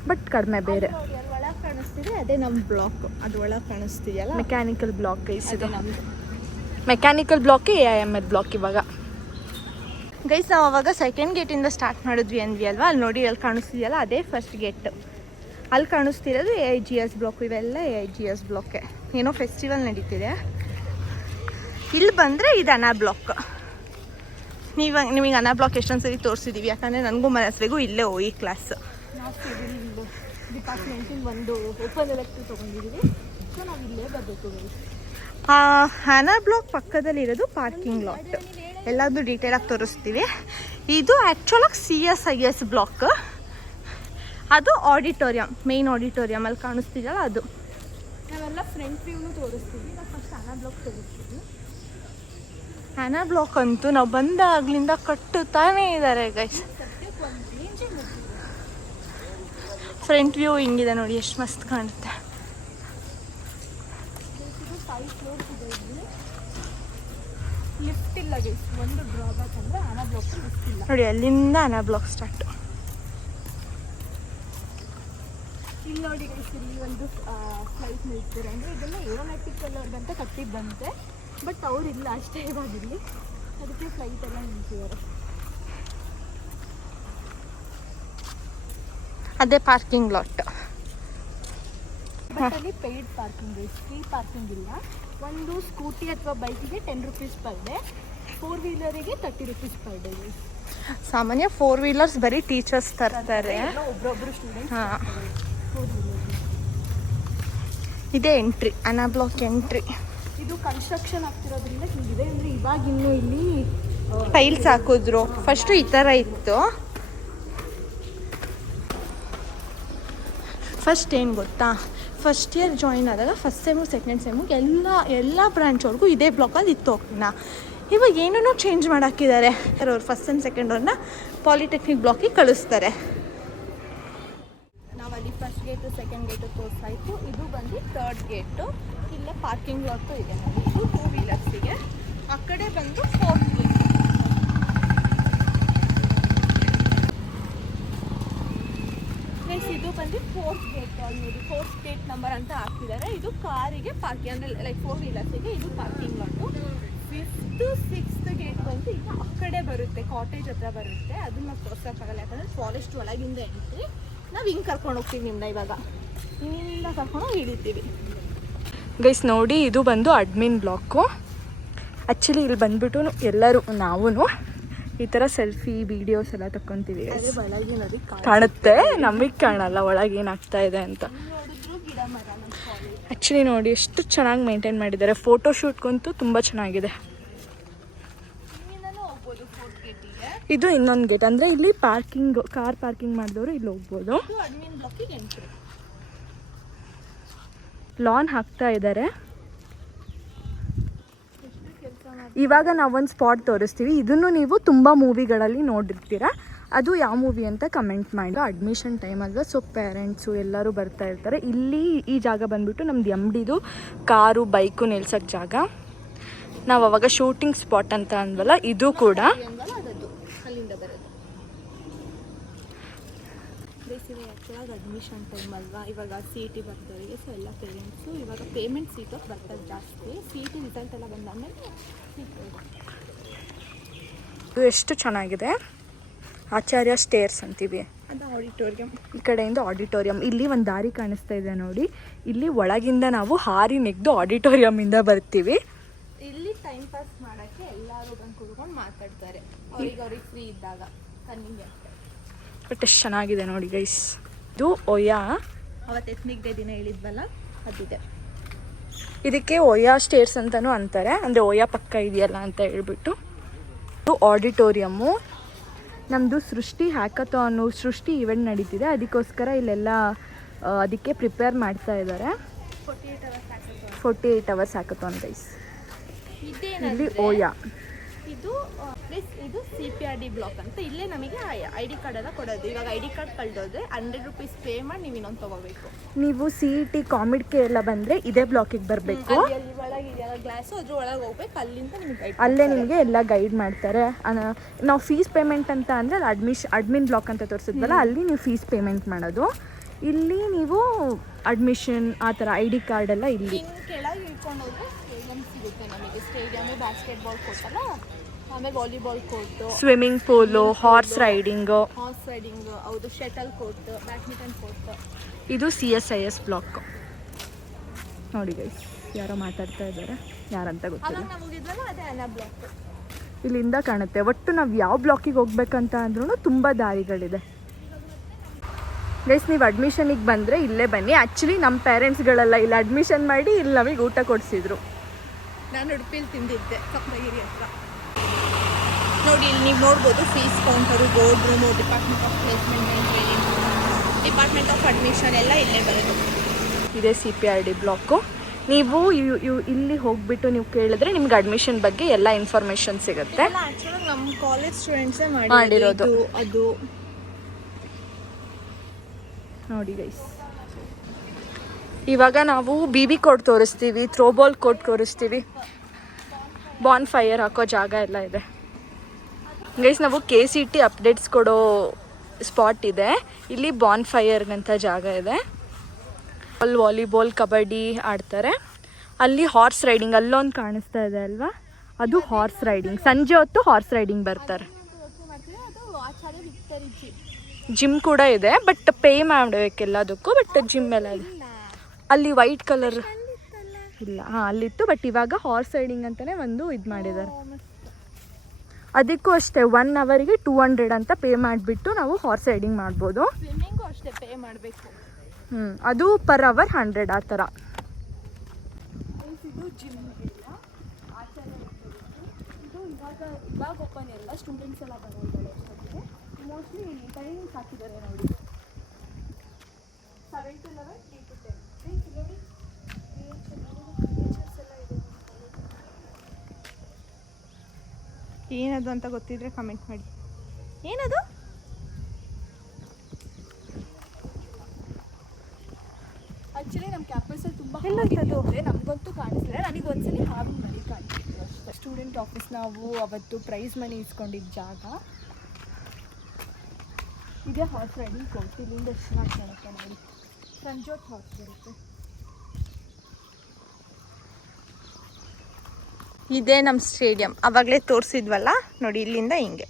ಬಟ್ ಕಡಿಮೆ ಬೇರೆ. ಒಳಗೆ ಕಾಣಿಸ್ತಿದೆ, ಅದೇ ನಮ್ಮ ಬ್ಲಾಕ್. ಅದು ಒಳಗೆ ಕಾಣಿಸ್ತಿದೆಯಲ್ಲ, ಮೆಕ್ಯಾನಿಕಲ್ ಬ್ಲಾಕ್ ಗೈಸ್. ಇದು ನಮ್ಮದು ಮೆಕ್ಯಾನಿಕಲ್ ಬ್ಲಾಕ್, AIML ಬ್ಲಾಕ್ ಇವಾಗ. ಗೈಸ್ ನಾವು ಅವಾಗ ಸೆಕೆಂಡ್ ಗೇಟಿಂದ ಸ್ಟಾರ್ಟ್ ಮಾಡಿದ್ವಿ ಅಂದ್ವಿ ಅಲ್ವಾ, ಅಲ್ಲಿ ನೋಡಿ ಅಲ್ಲಿ ಕಾಣಿಸ್ತಿದೆಯಲ್ಲ ಅದೇ ಫಸ್ಟ್ ಗೇಟ್. ಅಲ್ಲಿ ಕಾಣಿಸ್ತಿರೋದು AIGS ಬ್ಲಾಕ್. ಇವೆಲ್ಲ AIGS ಬ್ಲಾಕೆ. ಏನೋ ಫೆಸ್ಟಿವಲ್ ನಡೀತಿದೆ. ಇಲ್ಲಿ ಬಂದರೆ ಇದು ಅನಾ ಬ್ಲಾಕ್. ನಿಮಗೆ ಅನಾ ಬ್ಲಾಕ್ ಎಷ್ಟೊಂದು ಸರಿ ತೋರಿಸಿದ್ದೀವಿ, ಯಾಕಂದರೆ ನನಗೂ ಮನಸ್ಸಿಗೂ ಇಲ್ಲೇ ಹೋಗಿ ಕ್ಲಾಸ್. ನಾವು ಸಿವಿಲ್ ಡಿಪಾರ್ಟ್ಮೆಂಟಿಂದ ಒಂದು ಓಪನ್ ಎಲೆಕ್ಟ್ರಿಕ್ ತೊಗೊಂಡಿದ್ದೀವಿ, ಸೊ ನಾವು ಇಲ್ಲೇ ಬರಬೇಕು. ಅನಾ ಬ್ಲಾಕ್ ಪಕ್ಕದಲ್ಲಿರೋದು ಪಾರ್ಕಿಂಗ್ ಲಾಟ್. ಎಲ್ಲದೂ ಡೀಟೇಲಾಗಿ ತೋರಿಸ್ತೀವಿ. ಇದು ಆ್ಯಕ್ಚುಲಾಗಿ CSIS ಬ್ಲಾಕ್. ಅದು ಆಡಿಟೋರಿಯಂ, ಮೇನ್ ಆಡಿಟೋರಿಯಂ ಅಲ್ಲಿ ಕಾಣಿಸ್ತಿದೆಯಲ್ಲ ಅದು. ನಾವೆಲ್ಲ ಫ್ರಂಟ್ ವ್ಯೂನು ತೋರಿಸ್ತೀವಿ. ನಾವು ಫಸ್ಟ್ ಅನಾ ಬ್ಲಾಕ್ ತೋರಿಸ್ತೀವಿ. ಅನಾ ಬ್ಲಾಕ್ ಅಂತೂ ನಾವು ಬಂದಾಗ್ಲಿಂದ ಕಟ್ಟುತ್ತಾನೇ ಇದ್ದಾರೆ ಗೈಸ್. ಫ್ರಂಟ್ ವ್ಯೂ ಹಿಂಗಿದೆ ನೋಡಿ, ಎಷ್ಟು ಮಸ್ತ್ ಕಾಣುತ್ತೆ. ಲಿಫ್ಟ್ ಇಲ್ಲ ಗೈಸ್. ಒಂದು ಡ್ರಾಬ್ಯಾಕ್ ಅಂದರೆ ಅನಾ ಬ್ಲಾಕ್ ಲಿಫ್ಟ್ ಇಲ್ಲ ನೋಡಿ. ಅಲ್ಲಿಂದ ಅನಾ ಬ್ಲಾಕ್ ಸ್ಟಾರ್ಟ್. ಇಲ್ಲಿ ನೋಡಿ ಗೈಸ್, ಇಲ್ಲಿ ಒಂದು ಫ್ಲೈಟ್ ನಿಲ್ತಾರೆ. ಅಂದರೆ ಇದೆಲ್ಲ ಏರೋನಾಟಿಕಲ್ ಅವ್ರಿಗಂತ ಕಟ್ಟಿದ್ದು ಬಂತೆ, ಬಟ್ ಅವರಿಲ್ಲ ಅಷ್ಟೇ ಇವಾಗಿಲ್ಲಿ, ಅದಕ್ಕೆ ಫ್ಲೈಟ್ ಎಲ್ಲ ನಿಲ್ತಿದ್ದಾರೆ. ಅದೇ ಪಾರ್ಕಿಂಗ್ ಲಾಟ್. ಬಟ್ ಅಲ್ಲಿ ಪೇಯ್ಡ್ ಪಾರ್ಕಿಂಗ್, ಫ್ರೀ ಪಾರ್ಕಿಂಗ್ ಇಲ್ಲ. ಒಂದು ಸ್ಕೂಟಿ ಅಥವಾ ಬೈಕಿಗೆ 10 rupees per day, 4 ವೀಲರಿಗೆ 30 rupees per day. ಸಾಮಾನ್ಯ 4 ವೀಲರ್ಸ್ ಬರೀ ಟೀಚರ್ಸ್ ತರ್ತಾರೆ, ಒಬ್ಬೊಬ್ಬರು ಸ್ಟೂಡೆಂಟ್ಸ್. ಹಾಂ, ಇದೇ ಎಂಟ್ರಿ, ಅನಾ ಬ್ಲಾಕ್ ಎಂಟ್ರಿ. ಇದು ಕನ್ಸ್ಟ್ರಕ್ಷನ್ ಆಗ್ತಿರೋದ್ರಿಂದ ಹೀಗಿದೆ. ಅಂದರೆ ಇವಾಗ ಇನ್ನೂ ಇಲ್ಲಿ ಟೈಲ್ಸ್ ಹಾಕಿದ್ರು. ಫಸ್ಟು ಈ ಥರ ಇತ್ತು. ಫಸ್ಟ್ ಏನು ಗೊತ್ತಾ, ಫಸ್ಟ್ ಇಯರ್ ಜಾಯಿನ್ ಆದಾಗ ಫಸ್ಟ್ ಸೆಮ್ಮು ಸೆಕೆಂಡ್ ಸೆಮ್ಮಿಗೆ ಎಲ್ಲ ಬ್ರಾಂಚವ್ರಿಗೂ ಇದೇ ಬ್ಲಾಕಲ್ಲಿ ಇತ್ತು ಹೋಗ್ತೀನ. ಇವಾಗ ಏನೇನೋ ಚೇಂಜ್ ಮಾಡಾಕಿದ್ದಾರೆ. ಅವ್ರು ಫಸ್ಟ್ ಸೆಮ್ ಸೆಕೆಂಡ್ ಅವ್ರನ್ನ ಪಾಲಿಟೆಕ್ನಿಕ್ ಬ್ಲಾಕಿಗೆ ಕಳಿಸ್ತಾರೆ. ನಾವಲ್ಲಿ ಫಸ್ಟ್ ಗೇಟು ಸೆಕೆಂಡ್ ಗೇಟು ತೋರಿಸಾಯಿತು. ಇದು ಬಂದು ಥರ್ಡ್ ಗೇಟು. ಇಲ್ಲೇ ಪಾರ್ಕಿಂಗ್ ಲಾಟು ಇದೆ ನೋಡಿ. ಇದು 2 ವೀಲರ್ಸಿಗೆ. ಆ ಕಡೆ ಬಂದು 4th ಗೇಟ್. ಇದು ಬಂದು 4th ಗೇಟ್. ನೋಡಿ 4th ಗೇಟ್ ನಂಬರ್ ಅಂತ ಹಾಕಿದ್ದಾರೆ. ಇದು ಕಾರಿಗೆ ಪಾರ್ಕಿಂಗ್, ಅಂದರೆ ಲೈಕ್ 4 ವೀಲರ್ಸಿಗೆ ಇದು parking lot. 5th 6th gate ಬಂದು ಈಗ ಆ ಕಡೆ ಬರುತ್ತೆ, ಕಾಟೇಜ್ ಹತ್ರ ಬರುತ್ತೆ. ಅದನ್ನ ನಾವು ತೋರ್ಸೋಕ್ಕಾಗಲ್ಲ, ಯಾಕಂದರೆ ಫಾರೆಸ್ಟ್ ಒಳಗಿಂದ ಎಂಟ್ರಿ. ನಾವು ಹಿಂಗೆ ಕರ್ಕೊಂಡು ಹೋಗ್ತೀವಿ ನಿಮ್ನ. ಇವಾಗ ಹಿಂಗಿಂದ ಕರ್ಕೊಂಡು ಹಿಡಿತೀವಿ ಗೈಸ್. ನೋಡಿ ಇದು ಬಂದು ಅಡ್ಮಿನ್ ಬ್ಲಾಕು. ಆ್ಯಕ್ಚುಲಿ ಇಲ್ಲಿ ಬಂದ್ಬಿಟ್ಟು ಎಲ್ಲರೂ ನಾವು ಈ ಥರ ಸೆಲ್ಫಿ ವೀಡಿಯೋಸ್ ಎಲ್ಲ ತಗೊತೀವಿ. ಕಾಣುತ್ತೆ, ನಮಗೆ ಕಾಣಲ್ಲ ಒಳಗೆ ಏನಾಗ್ತಾ ಇದೆ ಅಂತ. ಆ್ಯಕ್ಚುಲಿ ನೋಡಿ ಎಷ್ಟು ಚೆನ್ನಾಗಿ ಮೇಂಟೈನ್ ಮಾಡಿದ್ದಾರೆ. ಫೋಟೋ ಶೂಟ್ಗಂತೂ ತುಂಬ ಚೆನ್ನಾಗಿದೆ. ಇದು ಇನ್ನೊಂದು ಗೇಟ್, ಅಂದರೆ ಇಲ್ಲಿ ಪಾರ್ಕಿಂಗ್, ಕಾರ್ ಪಾರ್ಕಿಂಗ್ ಮಾಡಿದವರು ಇಲ್ಲಿ ಹೋಗ್ಬೋದು. ಲಾನ್ ಹಾಕ್ತಾ ಇದ್ದಾರೆ. ಇವಾಗ ನಾವೊಂದು ಸ್ಪಾಟ್ ತೋರಿಸ್ತೀವಿ. ಇದನ್ನು ನೀವು ತುಂಬ ಮೂವಿಗಳಲ್ಲಿ ನೋಡಿರ್ತೀರ. ಅದು ಯಾವ ಮೂವಿ ಅಂತ ಕಮೆಂಟ್ ಮಾಡಿ. ಅಡ್ಮಿಷನ್ ಟೈಮ್ ಅಲ್ವಾ, ಸೊ ಪೇರೆಂಟ್ಸು ಎಲ್ಲರೂ ಬರ್ತಾ ಇರ್ತಾರೆ. ಇಲ್ಲಿ ಈ ಜಾಗ ಬಂದುಬಿಟ್ಟು ನಮ್ದು MDದು ಕಾರು ಬೈಕು ನಿಲ್ಸೋಕ್ಕೆ ಜಾಗ. ನಾವು ಅವಾಗ ಶೂಟಿಂಗ್ ಸ್ಪಾಟ್ ಅಂತ ಅಂದ್ವಲ್ಲ, ಇದು ಕೂಡ. ಅಡ್ಮಿಷನ್ ಟೈಮ್ ಅಲ್ವಾ, ಇವಾಗ CET ಬರ್ದವರಿಗೆ, ಸೊ ಎಲ್ಲ ಪೇರೆಂಟ್ಸು ಇವಾಗ ಪೇಮೆಂಟ್ ಸೀಟೋಗಿ ಬರ್ತಾರೆ ಜಾಸ್ತಿ. CET ರಿಸಲ್ಟ್ ಎಲ್ಲ ಬಂದಾದ್ಮೇಲೆ ಇದು ಎಷ್ಟು ಚೆನ್ನಾಗಿದೆ. ಆಚಾರ್ಯ ಸ್ಟೇರ್ಸ್ ಅಂತೀವಿ. ಅದು ಆಡಿಟೋರಿಯಂ. ಈ ಕಡೆಯಿಂದ ಆಡಿಟೋರಿಯಂ. ಇಲ್ಲಿ ಒಂದು ದಾರಿ ಕಾಣಿಸ್ತಾ ಇದೆ ನೋಡಿ. ಇಲ್ಲಿ ಒಳಗಿಂದ ನಾವು ಹಾರಿ ನೆಗೆದು ಆಡಿಟೋರಿಯಮಿಂದ ಬರ್ತೀವಿ. ಇಲ್ಲಿ ಟೈಮ್ ಪಾಸ್ ಮಾಡೋಕ್ಕೆ ಎಲ್ಲರೂ ಬಂದು ಕೂತ್ಕೊಂಡು ಮಾತಾಡ್ತಾರೆ, ಅವ್ರಿಗೆ ಫ್ರೀ ಇದ್ದಾಗ ಕನ್ನಿಂಗೆ. ಬಟ್ ಎಷ್ಟು ಚೆನ್ನಾಗಿದೆ ನೋಡಿ ಗೈಸ್. ಇದು ಒಯ್ಯಾ, ಅವತ್ತು ಎತ್ನಿಕ್ ಡೇ ದಿನ ಹೇಳಿದ್ವಲ್ಲ, ಅದಿದೆ. ಇದಕ್ಕೆ ಓಯಾ ಸ್ಟೇರ್ಸ್ ಅಂತಲೂ ಅಂತಾರೆ, ಅಂದರೆ ಓಯಾ ಪಕ್ಕ ಇದೆಯಲ್ಲ ಅಂತ ಹೇಳ್ಬಿಟ್ಟು. ಆಡಿಟೋರಿಯಮ್ಮು ನಮ್ಮದು ಸೃಷ್ಟಿ ಹ್ಯಾಕಥಾನು, ಸೃಷ್ಟಿ ಇವೆಂಟ್ ನಡೀತಿದೆ, ಅದಕ್ಕೋಸ್ಕರ ಇಲ್ಲೆಲ್ಲ ಅದಕ್ಕೆ ಪ್ರಿಪೇರ್ ಮಾಡ್ತಾ ಇದ್ದಾರೆ. 48 hours ಹ್ಯಾಕಥಾನ್ ಗೈಸ್. ಇಲ್ಲಿ ಓಯಾ ಇದು CPRD ಬ್ಲಾಕ್ ಅಂತ. ಇಲ್ಲೇ ನಮಗೆ ID ಕಾರ್ಡ್ ಎಲ್ಲ ಕೊಡೋದು. ಇವಾಗ ID ಕಾರ್ಡ್ ಕಳೆದೋದ್ರೆ 100 rupees ಪೇ ಮಾಡಿ ನೀವು ಇನ್ನೊಂದು ತೊಗೋಬೇಕು. ನೀವು CET ಕಾಮಿಡ್ಗೆ ಎಲ್ಲ ಬಂದರೆ ಇದೇ ಬ್ಲಾಕಿಗೆ ಬರಬೇಕು. ಒಳಗಿದೆಯಲ್ಲ ಗ್ಲಾಸು, ಅದ್ರ ಒಳಗೆ ಹೋಗ್ಬೇಕು, ಅಲ್ಲಿಂದ ನಿಮಗೆ ಅಲ್ಲೇ ನಿಮಗೆ ಎಲ್ಲ ಗೈಡ್ ಮಾಡ್ತಾರೆ. ನಾವು ಫೀಸ್ ಪೇಮೆಂಟ್ ಅಂತ ಅಂದರೆ ಅದು ಅಡ್ಮಿನ್ ಬ್ಲಾಕ್ ಅಂತ ತೋರಿಸಿದ್ವಲ್ಲ, ಅಲ್ಲಿ ನೀವು ಫೀಸ್ ಪೇಮೆಂಟ್ ಮಾಡೋದು. ಇಲ್ಲಿ ನೀವು ಅಡ್ಮಿಷನ್ ಆ ಥರ ID ಕಾರ್ಡ್ ಎಲ್ಲ ಇಲ್ಲಿ ಕೆಳಗೆ ಇಟ್ಕೊಂಡು ಹೋದ್ರೆ ಸ್ಟೇಡಿಯಂ ಸಿಗುತ್ತೆ ನಮಗೆ. ಸ್ಟೇಡಿಯಮ್ಮು, ಬಾಸ್ಕೆಟ್ಬಾಲ್ ಕೋರ್ಟ್ ಅಲ್ಲ, ಆಮೇಲೆ volleyball court, swimming pool, horse riding, ಹೌದು, ಶಟಲ್ ಕೋರ್ಟ್, ಬ್ಯಾಡ್ಮಿಂಟನ್ ಕೋರ್ಟ್. ಇದು CSIS ಬ್ಲಾಕ್. ನೋಡಿ ಗೈಸ್, ಯಾರೋ ಮಾತಾಡ್ತಾ ಇದ್ದಾರೆ, ಯಾರಂತ ಗೊತ್ತಿಲ್ಲ. ಅವಾಗ ನಾವು ಹೋಗಿದ್ವಲ್ಲ, ಅದೇ ಅನ್ನ ಬ್ಲಾಕ್. ಇಲ್ಲಿಂದ ಕಾಣುತ್ತೆ. ಒಟ್ಟು ನಾವು ಯಾವ ಬ್ಲಾಕಿಗೆ ಹೋಗ್ಬೇಕಂತ ಅಂದ್ರೂ ತುಂಬ ದಾರಿಗಳಿದೆ ಗೈಸ್. ನೀವು ಅಡ್ಮಿಷನಿಗೆ ಬಂದರೆ ಇಲ್ಲೇ ಬನ್ನಿ. ಆ್ಯಕ್ಚುಲಿ ನಮ್ಮ ಪೇರೆಂಟ್ಸ್ಗಳೆಲ್ಲ ಇಲ್ಲಿ ಅಡ್ಮಿಷನ್ ಮಾಡಿ ಇಲ್ಲಿ ನಮಗೆ ಊಟ ಕೊಡಿಸಿದ್ರು. ನಾನು ಉಡುಪಿಲಿ ತಿಂದಿದ್ದೆ, ಕಪ್ಪಗಿರಿ ಹತ್ರ. ನೋಡಿ, ಇಲ್ಲಿ ನೀವು ನೋಡ್ಬೋದು fees counter, board room, department of placement and training, department of admission ಎಲ್ಲ ಇಲ್ಲೇ ಬರೋದು. ಇದೇ CPRD ಬ್ಲಾಕು. ನೀವು ಇಲ್ಲಿ ಹೋಗ್ಬಿಟ್ಟು ನೀವು ಕೇಳಿದ್ರೆ ನಿಮ್ಗೆ ಅಡ್ಮಿಷನ್ ಬಗ್ಗೆ ಎಲ್ಲ ಇನ್ಫಾರ್ಮೇಷನ್ ಸಿಗುತ್ತೆ. ಆ್ಯಕ್ಚುಲಿ ನಮ್ಮ ಕಾಲೇಜ್ ಸ್ಟೂಡೆಂಟ್ಸೇ ಮಾಡಿರೋದು ಅದು. ನೋಡಿ ಗೈಸ್, ಇವಾಗ ನಾವು BB ಕೋರ್ಟ್ ತೋರಿಸ್ತೀವಿ, ಥ್ರೋಬಾಲ್ ಕೋರ್ಟ್ ತೋರಿಸ್ತೀವಿ, ಬಾನ್ ಫೈರ್ ಹಾಕೋ ಜಾಗ ಎಲ್ಲ ಇದೆ ಗೈಸ್. ನಾವು KCT ಅಪ್ಡೇಟ್ಸ್ ಕೊಡೋ ಸ್ಪಾಟ್ ಇದೆ, ಇಲ್ಲಿ ಬಾನ್ ಫೈರ್ಗಂತ ಜಾಗ ಇದೆ. ಅಲ್ಲಿ ವಾಲಿಬಾಲ್, ಕಬಡ್ಡಿ ಆಡ್ತಾರೆ. ಅಲ್ಲಿ ಹಾರ್ಸ್ ರೈಡಿಂಗ್ ಅಲ್ಲೊಂದು ಕಾಣಿಸ್ತಾ ಇದೆ ಅಲ್ವಾ, ಅದು ಹಾರ್ಸ್ ರೈಡಿಂಗ್. ಸಂಜೆ ಹೊತ್ತು ಹಾರ್ಸ್ ರೈಡಿಂಗ್ ಬರ್ತಾರೆ. ಜಿಮ್ ಕೂಡ ಇದೆ, ಬಟ್ ಪೇ ಮಾಡಬೇಕೆಲ್ಲದಕ್ಕೂ, ಬಟ್ ಜಿಮ್ ಎಲ್ಲ ಇದೆ. ಅಲ್ಲಿ ವೈಟ್ ಕಲರ್ ಇಲ್ಲ, ಅಲ್ಲಿತ್ತು, ಬಟ್ ಇವಾಗ ಹಾರ್ಸ್ ರೈಡಿಂಗ್ ಅಂತಲೇ ಒಂದು ಇದು ಮಾಡಿದ್ದಾರೆ. ಅದಕ್ಕೂ ಅಷ್ಟೇ 1 hourಗೆ 200 ಅಂತ ಪೇ ಮಾಡಿಬಿಟ್ಟು ನಾವು ಹಾರ್ಸ್ ರೈಡಿಂಗ್ ಮಾಡ್ಬೋದು. ಸ್ವಿಮ್ಮಿಂಗು ಅಷ್ಟೇ ಪೇ ಮಾಡಬೇಕು. ಅದು ಪರ್ ಅವರ್ 100 ಆ ಥರ. ಇದು ಜಿಮ್ ಇಲ್ಲ, ಇದು ಇವಾಗ ಓಪನ್ ಇಲ್ಲ, ಸ್ಟೂಡೆಂಟ್ಸ್ ಎಲ್ಲ ಬರೋದು. ಮೋಸ್ಟ್ಲಿ ಟೈಮಿಂಗ್ಸ್ ಹಾಕಿದ್ದಾರೆ ನೋಡಿ, 7 to 11, 3 to 10. ನೋಡಿ, ಏನದು ಅಂತ ಗೊತ್ತಿದ್ರೆ ಕಮೆಂಟ್ ಮಾಡಿ. ಏನದು? ಆ್ಯಕ್ಚುಲಿ ನಮ್ಮ ಕ್ಯಾಂಪಸಲ್ಲಿ ತುಂಬ ಇದೆ, ನಮಗಂತೂ ಕಾಣಿಸ್ತಿಲ್ಲ. ನನಗೆ ಒಂದ್ಸಲಿ ಹಾವಿನ ಮನೆ ಕಾಣಿಸ್ತಿತ್ತು ಅಷ್ಟೇ. ಸ್ಟೂಡೆಂಟ್ ಆಫೀಸ್ ನಾವು ಅವತ್ತು ಪ್ರೈಸ್ ಮನಿ ಇಸ್ಕೊಂಡಿದ್ದ ಜಾಗ ಇದೇ. ಹಾರ್ಸ್ ರೈಡಿಂಗ್ ಕೋರ್ಟ್ ಇಲ್ಲಿಂದ ಎಷ್ಟು ಚೆನ್ನಾಗಿ ಕಾಣುತ್ತೆ ನೋಡಿ. ಸಂಜೋತ್ ಹಾರ್ಸ್ ಬರುತ್ತೆ. ಇದೇ ನಮ್ಮ ಸ್ಟೇಡಿಯಂ, ಆವಾಗಲೇ ತೋರಿಸಿದ್ವಲ್ಲ ನೋಡಿ, ಇಲ್ಲಿಂದ ಹಿಂಗೆ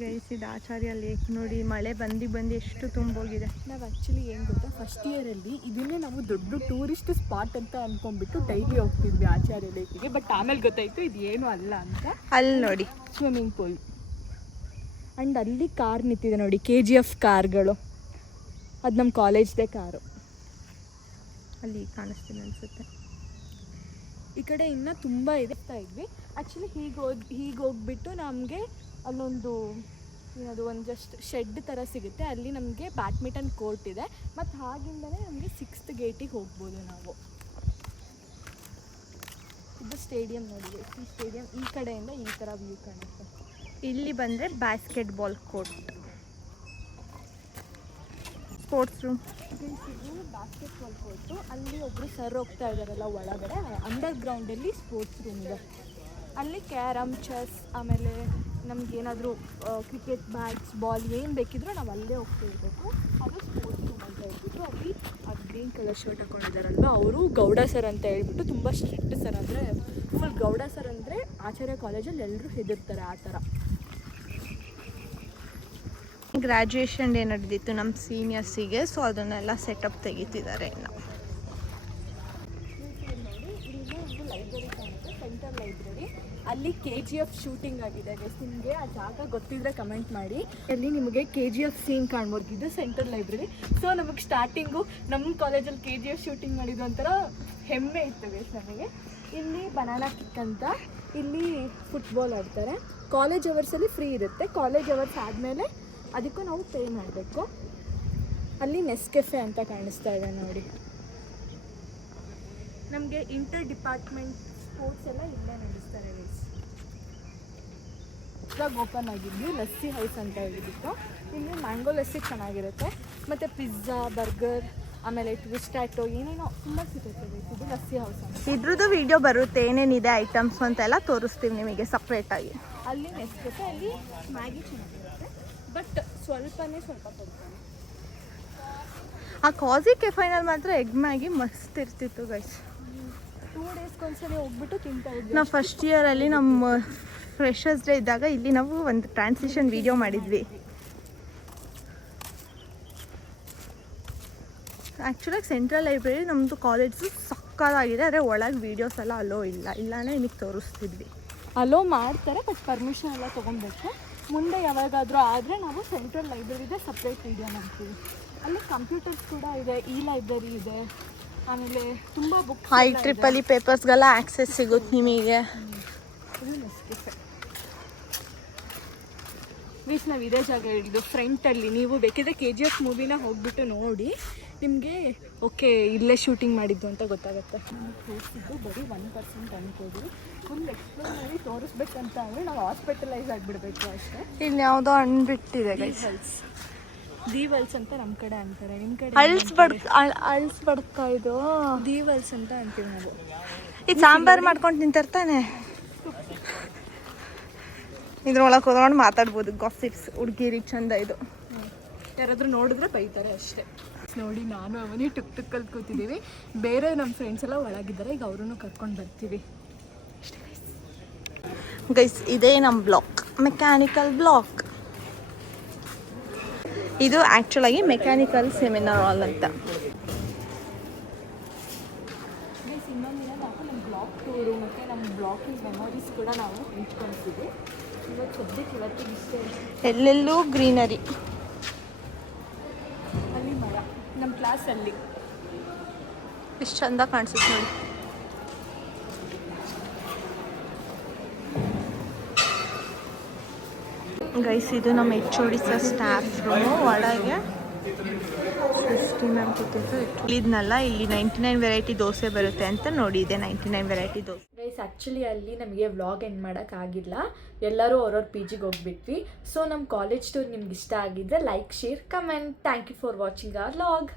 ಗೈಸಿದ ಆಚಾರ್ಯ ಲೇಕ್ ನೋಡಿ. ಮಳೆ ಬಂದು ಎಷ್ಟು ತುಂಬೋಗಿದೆ. ನಾವು ಆ್ಯಕ್ಚುಲಿ ಏನು ಗೊತ್ತಾ, ಫಸ್ಟ್ ಇಯರಲ್ಲಿ ಇದನ್ನೇ ನಾವು ದೊಡ್ಡ ಟೂರಿಸ್ಟ್ ಸ್ಪಾಟ್ ಅಂತ ಅಂದ್ಕೊಂಡ್ಬಿಟ್ಟು ಡೈಲಿ ಹೋಗ್ತಿದ್ವಿ ಆಚಾರ್ಯ ಲೇಕಿಗೆ. ಬಟ್ ಆಮೇಲೆ ಗೊತ್ತಾಯಿತು ಇದು ಏನು ಅಲ್ಲ ಅಂತ. ಅಲ್ಲಿ ನೋಡಿ ಸ್ವಿಮ್ಮಿಂಗ್ ಪೂಲ್, ಆ್ಯಂಡ್ ಅಲ್ಲಿ ಕಾರ್ ನಿಂತಿದೆ ನೋಡಿ, KGF ಕಾರ್ಗಳು. ಅದು ನಮ್ಮ ಕಾಲೇಜ್ದೇ ಕಾರು. ಅಲ್ಲಿ ಕಾಣಿಸ್ತೀನಿ ಅನಿಸುತ್ತೆ. ಈ ಕಡೆ ಇನ್ನೂ ತುಂಬ ಇರ್ತಾ ಇದ್ವಿ. ಆ್ಯಕ್ಚುಲಿ ಹೀಗೆ ಹೋಗ್ಬಿಟ್ಟು ನಮಗೆ ಅಲ್ಲೊಂದು ಏನದು ಒಂದು ಜಸ್ಟ್ ಶೆಡ್ ಥರ ಸಿಗುತ್ತೆ, ಅಲ್ಲಿ ನಮಗೆ ಬ್ಯಾಡ್ಮಿಂಟನ್ ಕೋರ್ಟ್ ಇದೆ. ಮತ್ತು ಹಾಗಿಂದಲೇ ನಮಗೆ 6th ಗೇಟಿಗೆ ಹೋಗ್ಬೋದು ನಾವು. ಇದು ಸ್ಟೇಡಿಯಂ ನೋಡಿ. ಈ ಸ್ಟೇಡಿಯಂ ಈ ಕಡೆಯಿಂದ ಈ ಥರ ವ್ಯೂ ಕಾಣುತ್ತೆ. ಇಲ್ಲಿ ಬಂದರೆ ಬಾಸ್ಕೆಟ್ಬಾಲ್ ಕೋರ್ಟ್, ಸ್ಪೋರ್ಟ್ಸ್ ರೂಮ್. ಇದು ಬಾಸ್ಕೆಟ್ಬಾಲ್ ಕೋರ್ಟು. ಅಲ್ಲಿ ಒಬ್ಬರು ಸರ್ ಹೋಗ್ತಾ ಇದ್ದಾರಲ್ಲ ಒಳಗಡೆ, ಅಂಡರ್ ಗ್ರೌಂಡಲ್ಲಿ ಸ್ಪೋರ್ಟ್ಸ್ ರೂಮ್ ಇದೆ. ಅಲ್ಲಿ ಕ್ಯಾರಮ್, ಚೆಸ್, ಆಮೇಲೆ ನಮಗೇನಾದರೂ ಕ್ರಿಕೆಟ್ ಬ್ಯಾಟ್ಸ್, ಬಾಲ್ ಏನು ಬೇಕಿದ್ರೂ ನಾವು ಅಲ್ಲೇ ಹೋಗ್ತಿರ್ಬೇಕು. ಅದು ಸ್ಪೋರ್ಟ್ಸ್ ರೂಮ್ ಅಂತ ಹೇಳ್ಬಿಟ್ಟು. ಅಲ್ಲಿ ಆ ಗ್ರೀನ್ ಕಲರ್ ಶರ್ಟ್ ಹಾಕೊಂಡಿದ್ದಾರಲ್ವ, ಅವರು ಗೌಡ ಸರ್ ಅಂತ ಹೇಳ್ಬಿಟ್ಟು, ತುಂಬ ಸ್ಟ್ರಿಕ್ಟ್ ಸರ್. ಅಂದರೆ ಫುಲ್ ಗೌಡ ಸರ್ ಅಂದರೆ ಆಚಾರ್ಯ ಕಾಲೇಜಲ್ಲಿ ಎಲ್ಲರೂ ಹೆದರ್ತಾರೆ ಆ ಥರ. ಗ್ರ್ಯಾಜುಯೇಷನ್ ಡೇ ನಡೆದಿತ್ತು ನಮ್ಮ ಸೀನಿಯರ್ಸಿಗೆ, ಸೊ ಅದನ್ನೆಲ್ಲ ಸೆಟಪ್ ತೆಗಿತಿದ್ದಾರೆ ಇನ್ನು. ಲೈಬ್ರರಿ ಕಾಣುತ್ತೆ, ಸೆಂಟರ್ ಲೈಬ್ರರಿ. ಅಲ್ಲಿ KGF ಶೂಟಿಂಗ್ ಆಗಿದೆ ಗೈಸ್. ನಿಮಗೆ ಆ ಜಾಗ ಗೊತ್ತಿದ್ರೆ ಕಮೆಂಟ್ ಮಾಡಿ. ಅಲ್ಲಿ ನಿಮಗೆ KGF ಸೀನ್ ಕಾಣ್ಬೋದು. ಇದು ಸೆಂಟ್ರಲ್ ಲೈಬ್ರರಿ. ಸೊ ನಮಗೆ ಸ್ಟಾರ್ಟಿಂಗು ನಮ್ಮ ಕಾಲೇಜಲ್ಲಿ KGF ಶೂಟಿಂಗ್ ಮಾಡಿದ್ದು ಒಂಥರ ಹೆಮ್ಮೆ ಇತ್ತು ಗೈಸ್ ನಮಗೆ. ಇಲ್ಲಿ ಬನಾನಾ ಕಿಕ್ ಅಂತ, ಇಲ್ಲಿ ಫುಟ್ಬಾಲ್ ಆಡ್ತಾರೆ. ಕಾಲೇಜ್ ಅವರ್ಸಲ್ಲಿ ಫ್ರೀ ಇರುತ್ತೆ, ಕಾಲೇಜ್ ಅವರ್ಸ್ ಆದಮೇಲೆ ಅದಕ್ಕೂ ನಾವು ಪೇ ಮಾಡಬೇಕು. ಅಲ್ಲಿ ನೆಸ್ಕೆಫೆ ಅಂತ ಕಾಣಿಸ್ತಾ ಇದೆ ನೋಡಿ. ನಮಗೆ ಇಂಟರ್ ಡಿಪಾರ್ಟ್ಮೆಂಟ್ ಸ್ಪೋರ್ಟ್ಸ್ ಎಲ್ಲ ಇಲ್ಲೇ ನಡೆಸ್ತಾರೆ ಗೈಸ್. ಇವಾಗ ಓಪನ್ ಆಗಿದ್ವಿ, ಲಸ್ಸಿ ಹೌಸ್ ಅಂತ ಹೇಳಿಬಿಟ್ಟು. ಇಲ್ಲಿ ಮ್ಯಾಂಗೋ ಲಸ್ಸಿ ಚೆನ್ನಾಗಿರುತ್ತೆ, ಮತ್ತು ಪಿಜ್ಜಾ, ಬರ್ಗರ್, ಆಮೇಲೆ ಟ್ವಿಸ್ಟಾಟೋ ಏನೇನೋ ತುಂಬ ಸಿಗುತ್ತೆ ಗೈಸ್. ಇದು ಲಸ್ಸಿ ಹೌಸ್ ಅಂತ. ಇದ್ರದ್ದು ವಿಡಿಯೋ ಬರುತ್ತೆ, ಏನೇನಿದೆ ಐಟಮ್ಸ್ ಅಂತೆಲ್ಲ ತೋರಿಸ್ತೀವಿ ನಿಮಗೆ ಸಪ್ರೇಟಾಗಿ. ಅಲ್ಲಿ ನೆಸ್ಕೆಫೆ, ಅಲ್ಲಿ ಮ್ಯಾಗಿ ಚೆನ್ನಾಗಿರುತ್ತೆ, ಬಟ್ ಸ್ವಲ್ಪ ಕೊಡ್ತಾರೆ. ಆ ಕಾಜಿ ಕೆಫೈನಲ್ಲಿ ಮಾತ್ರ ಎಗ್ ಮ್ಯಾಗಿ ಮಸ್ತ್ ಇರ್ತಿತ್ತು ಗೈಸ್. 2 ಡೇಸ್ಗೊಂದ್ಸಲಿ ಹೋಗ್ಬಿಟ್ಟು ತಿಂತಾ ಇದ್ವಿ. ನಾವು ಫಸ್ಟ್ ಇಯರಲ್ಲಿ ನಮ್ಮ ಫ್ರೆಷರ್ಸ್ ಡೇ ಇದ್ದಾಗ ಇಲ್ಲಿ ನಾವು ಒಂದು ಟ್ರಾನ್ಸಿಷನ್ ವಿಡಿಯೋ ಮಾಡಿದ್ವಿ. ಆ್ಯಕ್ಚುಲಾಗಿ ಸೆಂಟ್ರಲ್ ಲೈಬ್ರರಿ ನಮ್ಮದು ಕಾಲೇಜು ಸಕ್ಕತ್ತಾಗಿದೆ, ಆದರೆ ಒಳಗೆ ವೀಡಿಯೋಸ್ ಎಲ್ಲ ಅಲೋ ಇಲ್ಲ, ಇಲ್ಲಾಂದರೆ ನಿಮಗೆ ತೋರಿಸ್ತಿದ್ವಿ. ಅಲೋ ಮಾಡ್ತಾರೆ, ಬಟ್ ಪರ್ಮಿಷನ್ ಎಲ್ಲ ತೊಗೊಬೇಕು. ಮುಂದೆ ಯಾವಾಗಾದರೂ ಆದರೆ ನಾವು ಸೆಂಟ್ರಲ್ ಲೈಬ್ರರಿದೆ ಸಪ್ರೇಟ್ ವೀಡಿಯೋ ಮಾಡ್ತೀವಿ. ಅಲ್ಲಿ ಕಂಪ್ಯೂಟರ್ಸ್ ಕೂಡ ಇದೆ, ಈ ಲೈಬ್ರರಿ ಇದೆ, ಆಮೇಲೆ ತುಂಬ ಬುಕ್ಸ್, IEEE ಪೇಪರ್ಸ್ಗೆಲ್ಲ ಆ್ಯಕ್ಸೆಸ್ ಸಿಗುತ್ತೆ ನಿಮಗೆ. ಮೀನ್ಸ್ ನಾವು ಇದೇ ಜಾಗ ಹಿಡಿದು ಫ್ರಂಟಲ್ಲಿ. ನೀವು ಬೇಕಿದ್ರೆ KGF ಮೂವಿನ ಹೋಗ್ಬಿಟ್ಟು ನೋಡಿ, ನಿಮಗೆ ಓಕೆ ಇಲ್ಲೇ ಶೂಟಿಂಗ್ ಮಾಡಿದ್ದು ಅಂತ ಗೊತ್ತಾಗುತ್ತೆ. ತೋರಿಸಿದ್ದು ಬರೀ 1% ಅನ್ಕೋದ್ರು. ಫುಲ್ ಎಕ್ಸ್ಪ್ಲೋರ್ ಮಾಡಿ ತೋರಿಸ್ಬೇಕಂತ ಅಂದರೆ ನಾವು ಹಾಸ್ಪಿಟಲೈಸ್ ಆಗಿಬಿಡ್ಬೇಕು ಅಷ್ಟೇ. ಇಲ್ಲಿ ಯಾವುದೋ ಹಣ್ಣು ಬಿಟ್ಟಿದೆ ಗೈಸ್. ದೀವಲ್ಸ್ ಅಂತ ನಮ್ಮ ಕಡೆ ಅಂತಾರೆ, ನಿಮ್ಮ ಕಡೆ ಅಳ್ಸ್ಬಡ್ಕ ಇದು ದೀವಲ್ಸ್ ಅಂತ ಅಂತೀವಿ ನಾವು. ಇದು ಸಾಂಬಾರು ಮಾಡ್ಕೊಂಡು ತಿಂತಿರ್ತಾನೆ. ಇದ್ರೊಳಗೆ ಕೂತ್ಕೊಂಡು ಮಾತಾಡ್ಬೋದು, ಗಾಸಿಪ್ಸ್, ಹುಡುಗಿರಿ ಚಂದ ಇದು. ಯಾರಾದರೂ ನೋಡಿದ್ರೆ ಬೈತಾರೆ ಅಷ್ಟೇ. ನೋಡಿ ನಾನು ಅವನೇ ಟುಕ್ ಕಲ್ತ್ಕೋತಿದ್ದೀವಿ. ಬೇರೆ ನಮ್ಮ ಫ್ರೆಂಡ್ಸ್ ಎಲ್ಲ ಒಳಗಿದ್ದಾರೆ, ಈಗ ಅವ್ರನ್ನೂ ಕರ್ಕೊಂಡು ಬರ್ತೀವಿ ಅಷ್ಟೇ ಗೈಸ್. ಇದೇ ನಮ್ಮ ಬ್ಲಾಕ್, ಮೆಕ್ಯಾನಿಕಲ್ ಬ್ಲಾಕ್. ಇದು ಆ್ಯಕ್ಚುಲಾಗಿ ಮೆಕ್ಯಾನಿಕಲ್ ಸೆಮಿನಾರ್ ಹಾಲ್ ಅಂತ. ಗೈಸ್ ಇನ್ನೊಂದಿನ ನಾವು ನಮ್ಮ ಬ್ಲಾಕ್ ಟೂರು ಮತ್ತು ನಮ್ಮ ಬ್ಲಾಕಿಂಗ್ ಮೆಮೊರೀಸ್ ಕೂಡ ನಾವು ಹಂಚ್ಕೊಳ್ತೀವಿ. ಇವತ್ತಿಗೆ ಇಷ್ಟೇ. ಎಲ್ಲೆಲ್ಲೂ ಗ್ರೀನರಿ. ಅಲ್ಲಿ ಮರ ನಮ್ಮ ಕ್ಲಾಸಲ್ಲಿ ಎಷ್ಟು ಚಂದ ಕಾಣಿಸುತ್ತೆ ನೋಡಿ. ಗೈಸ್ ಇದು ನಮ್ಮ HOD ಸರ್ ಸ್ಟಾಫ್ ರೂಮು. ಒಳಗೆ ಸೃಷ್ಟಿ ಮ್ಯಾಮ್ ಕೂತಿತ್ತು. ಇದ್ನಲ್ಲ, ಇಲ್ಲಿ 99 ವೆರೈಟಿ ದೋಸೆ ಬರುತ್ತೆ ಅಂತ ನೋಡಿದೆ. 99 ವೆರೈಟಿ ದೋಸೆ. ಗೈಸ್ ಆ್ಯಕ್ಚುಲಿ ಅಲ್ಲಿ ನಮಗೆ ವ್ಲಾಗ್ ಎಂಡ್ ಮಾಡೋಕ್ಕಾಗಿಲ್ಲ, ಎಲ್ಲರೂ ಅವ್ರವ್ರ PGಗೆ ಹೋಗ್ಬಿಟ್ವಿ. ಸೊ ನಮ್ಮ ಕಾಲೇಜ್ ಟೂರ್ ನಿಮ್ಗೆ ಇಷ್ಟ ಆಗಿದ್ದರೆ like, share, comment. Thank you for watching our vlog.